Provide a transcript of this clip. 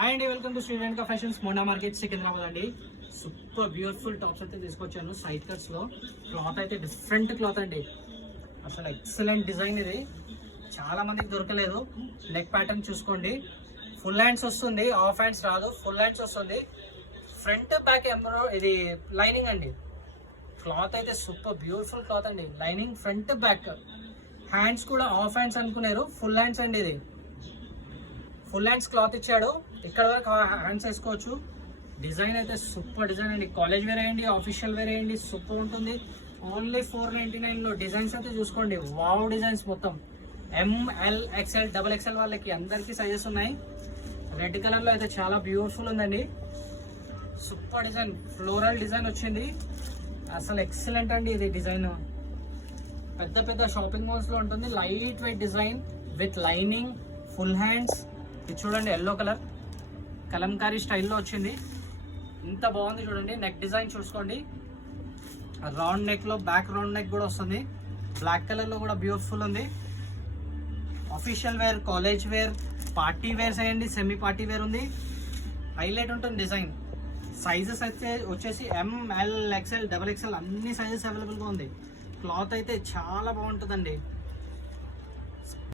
Hi అండి, welcome to Shri Venkata fashions Monda market Secunderabad అండి. Super beautiful tops అయితే తీసుకొచ్చాను సైడ్ కట్స్ లో. క్లాత్ అయితే డిఫరెంట్ క్లాత్ అండి, అసలు ఎక్సలెంట్ డిజైన్. ఇది చాలా మందికి దొరకలేదు. నెక్ ప్యాటర్న్ చూసుకోండి, ఫుల్ హ్యాండ్స్ వస్తుంది, హాఫ్ హ్యాండ్స్ రాదు, ఫుల్ హ్యాండ్స్ వస్తుంది. ఫ్రంట్ బ్యాక్ ఇది లైనింగ్ అండి. క్లాత్ అయితే సూపర్ బ్యూటిఫుల్ క్లాత్ అండి. లైనింగ్ ఫ్రంట్ బ్యాక్, హ్యాండ్స్ కూడా హాఫ్ హ్యాండ్స్ అనుకున్నారు, ఫుల్ హ్యాండ్స్ అండి. ఇది ఫుల్ హ్యాండ్స్ క్లాత్ ఇచ్చాడు, ఇక్కడ వరకు హ్యాండ్స్ వేసుకోవచ్చు. డిజైన్ అయితే సూపర్ డిజైన్ అండి. కాలేజ్ వేర్ వేయండి, ఆఫీషియల్ వేర్ వేయండి, సూపర్ ఉంటుంది. ఓన్లీ 499లో డిజైన్స్ అయితే చూసుకోండి. వావ్ డిజైన్స్ మొత్తం ఎంఎల్ ఎక్స్ఎల్ డబల్ ఎక్స్ఎల్ వాళ్ళకి అందరికీ సైజెస్ ఉన్నాయి. రెడ్ కలర్లో అయితే చాలా బ్యూటిఫుల్ ఉందండి. సూపర్ డిజైన్, ఫ్లోరల్ డిజైన్ వచ్చింది, అసలు ఎక్సలెంట్ అండి. ఇది డిజైన్ పెద్ద పెద్ద షాపింగ్ మాల్స్లో ఉంటుంది. Light weight design with lining, full hands. ఇది చూడండి, ఎల్లో కలర్ కలంకారీ స్టైల్లో వచ్చింది, ఇంత బాగుంది చూడండి. నెక్ డిజైన్ చూసుకోండి, రౌండ్ నెక్లో బ్యాక్ రౌండ్ నెక్ కూడా వస్తుంది. బ్లాక్ కలర్లో కూడా బ్యూటిఫుల్ ఉంది. Official wear, college wear, party wears అయ్యండి, సెమీ పార్టీ వేర్ ఉంది. హైలైట్ ఉంటుంది డిజైన్. సైజెస్ అయితే వచ్చేసి ఎంఎల్ ఎక్స్ఎల్ డబల్ ఎక్స్ఎల్ అన్ని సైజెస్ అవైలబుల్గా ఉంది. క్లాత్ అయితే చాలా బాగుంటుందండి.